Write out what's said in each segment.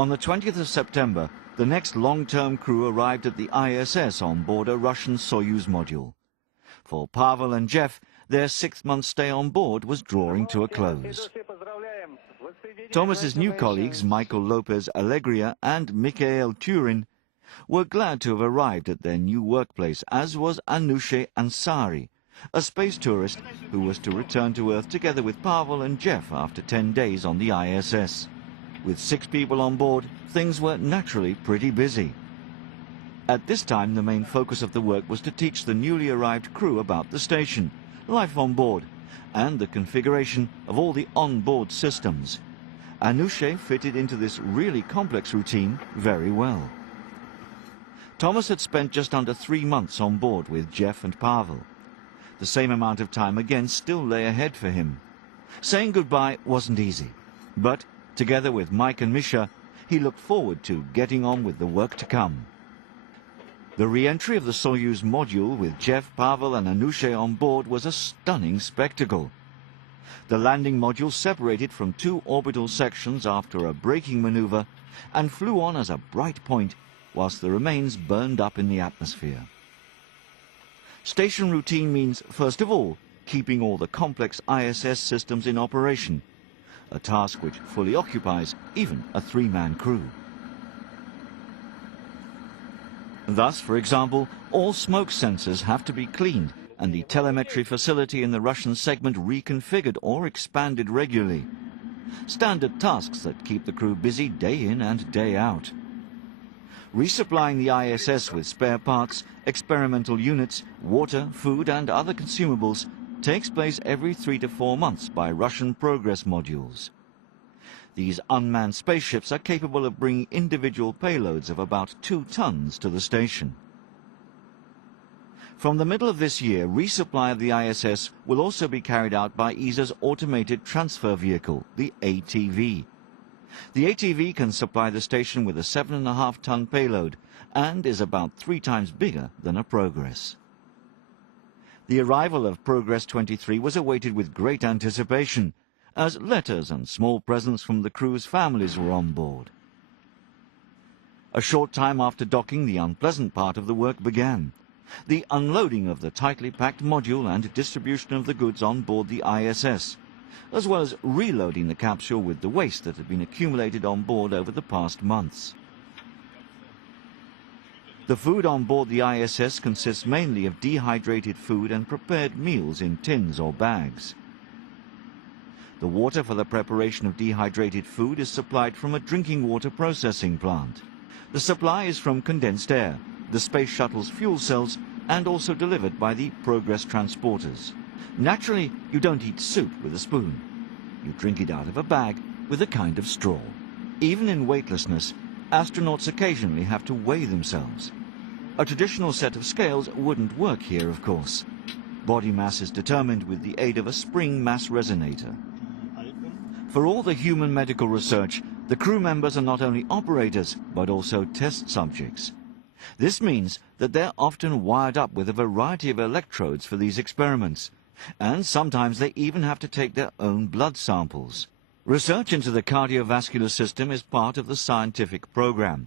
On the 20th of September, the next long-term crew arrived at the ISS on board a Russian Soyuz module. For Pavel and Jeff, their 6-month stay on board was drawing to a close. Thomas's new colleagues, Michael Lopez Alegria and Mikhail Turin, were glad to have arrived at their new workplace, as was Anousheh Ansari, a space tourist who was to return to Earth together with Pavel and Jeff after 10 days on the ISS. With 6 people on board, things were naturally pretty busy. At this time, the main focus of the work was to teach the newly arrived crew about the station, life on board, and the configuration of all the on-board systems. Anousheh fitted into this really complex routine very well. Thomas had spent just under 3 months on board with Jeff and Pavel. The same amount of time again still lay ahead for him. Saying goodbye wasn't easy, but together with Mike and Misha, he looked forward to getting on with the work to come. The re-entry of the Soyuz module with Jeff, Pavel and Anousheh on board was a stunning spectacle. The landing module separated from 2 orbital sections after a braking maneuver and flew on as a bright point whilst the remains burned up in the atmosphere. Station routine means, first of all, keeping all the complex ISS systems in operation, a task which fully occupies even a 3-man crew. Thus, for example, all smoke sensors have to be cleaned and the telemetry facility in the Russian segment reconfigured or expanded regularly. Standard tasks that keep the crew busy day in and day out. Resupplying the ISS with spare parts, experimental units, water, food and other consumables takes place every 3 to 4 months by Russian Progress modules. These unmanned spaceships are capable of bringing individual payloads of about 2 tons to the station. From the middle of this year, resupply of the ISS will also be carried out by ESA's Automated Transfer Vehicle, the ATV. The ATV can supply the station with a 7.5-ton payload and is about 3 times bigger than a Progress. The arrival of Progress 23 was awaited with great anticipation, as letters and small presents from the crew's families were on board. A short time after docking, the unpleasant part of the work began. The unloading of the tightly packed module and distribution of the goods on board the ISS, as well as reloading the capsule with the waste that had been accumulated on board over the past months. The food on board the ISS consists mainly of dehydrated food and prepared meals in tins or bags. The water for the preparation of dehydrated food is supplied from a drinking water processing plant. The supply is from condensed air, the space shuttle's fuel cells, and also delivered by the Progress transporters. Naturally, you don't eat soup with a spoon. You drink it out of a bag with a kind of straw. Even in weightlessness, astronauts occasionally have to weigh themselves. A traditional set of scales wouldn't work here, of course. Body mass is determined with the aid of a spring mass resonator. For all the human medical research, the crew members are not only operators, but also test subjects. This means that they're often wired up with a variety of electrodes for these experiments, and sometimes they even have to take their own blood samples. Research into the cardiovascular system is part of the scientific program.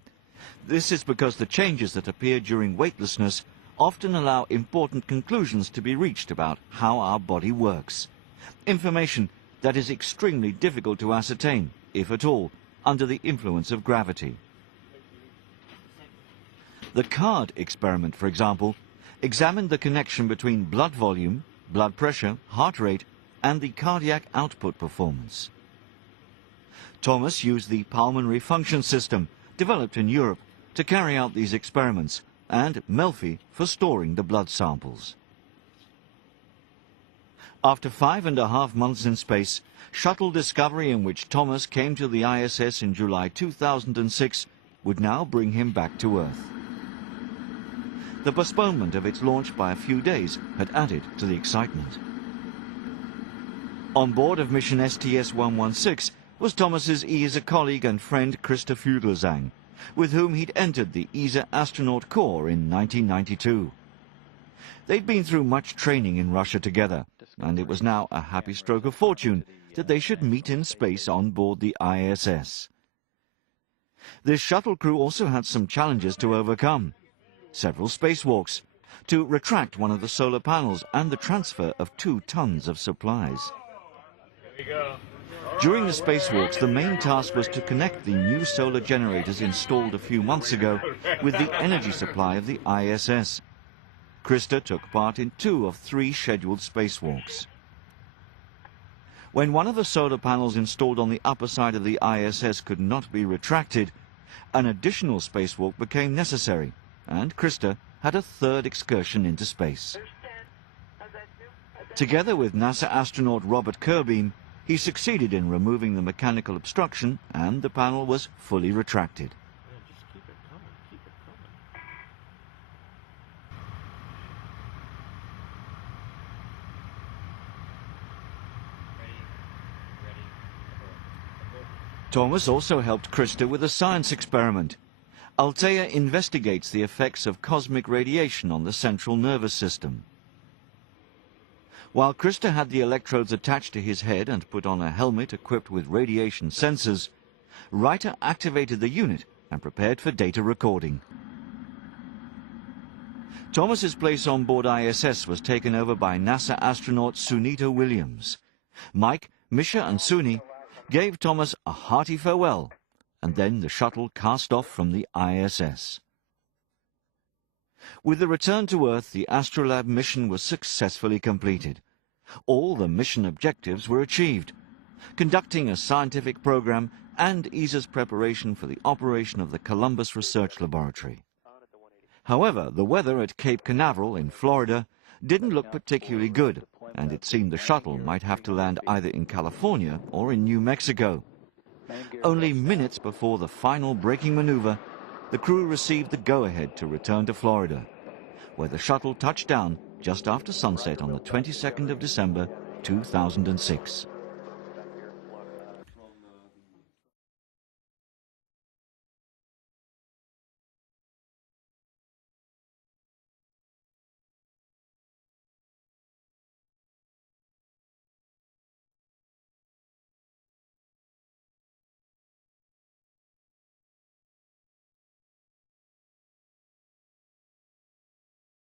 This is because the changes that appear during weightlessness often allow important conclusions to be reached about how our body works. Information that is extremely difficult to ascertain, if at all, under the influence of gravity. The CARD experiment, for example, examined the connection between blood volume, blood pressure, heart rate, and the cardiac output performance. Thomas used the pulmonary function system, developed in Europe, to carry out these experiments, and Melfi for storing the blood samples. After 5.5 months in space, Shuttle Discovery, in which Thomas came to the ISS in July 2006, would now bring him back to Earth. The postponement of its launch by a few days had added to the excitement. On board of mission STS-116 was Thomas's ESA colleague and friend Christa Fugelsang, with whom he'd entered the ESA Astronaut Corps in 1992. They'd been through much training in Russia together, and it was now a happy stroke of fortune that they should meet in space on board the ISS. This shuttle crew also had some challenges to overcome. Several spacewalks, to retract one of the solar panels and the transfer of 2 tons of supplies. During the spacewalks, the main task was to connect the new solar generators installed a few months ago with the energy supply of the ISS. Krista took part in 2 of 3 scheduled spacewalks. When one of the solar panels installed on the upper side of the ISS could not be retracted, an additional spacewalk became necessary, and Krista had a 3rd excursion into space. Together with NASA astronaut Robert Kerbeam, he succeeded in removing the mechanical obstruction, and the panel was fully retracted. Thomas also helped Krista with a science experiment. Althea investigates the effects of cosmic radiation on the central nervous system. While Krista had the electrodes attached to his head and put on a helmet equipped with radiation sensors, Reiter activated the unit and prepared for data recording. Thomas's place on board ISS was taken over by NASA astronaut Sunita Williams. Mike, Misha and Suni gave Thomas a hearty farewell, and then the shuttle cast off from the ISS. With the return to Earth, the Astrolab mission was successfully completed. All the mission objectives were achieved, conducting a scientific program and ESA's preparation for the operation of the Columbus Research Laboratory. However, the weather at Cape Canaveral in Florida didn't look particularly good, and it seemed the shuttle might have to land either in California or in New Mexico. Only minutes before the final braking maneuver, the crew received the go-ahead to return to Florida, where the shuttle touched down just after sunset on the 22nd of December, 2006.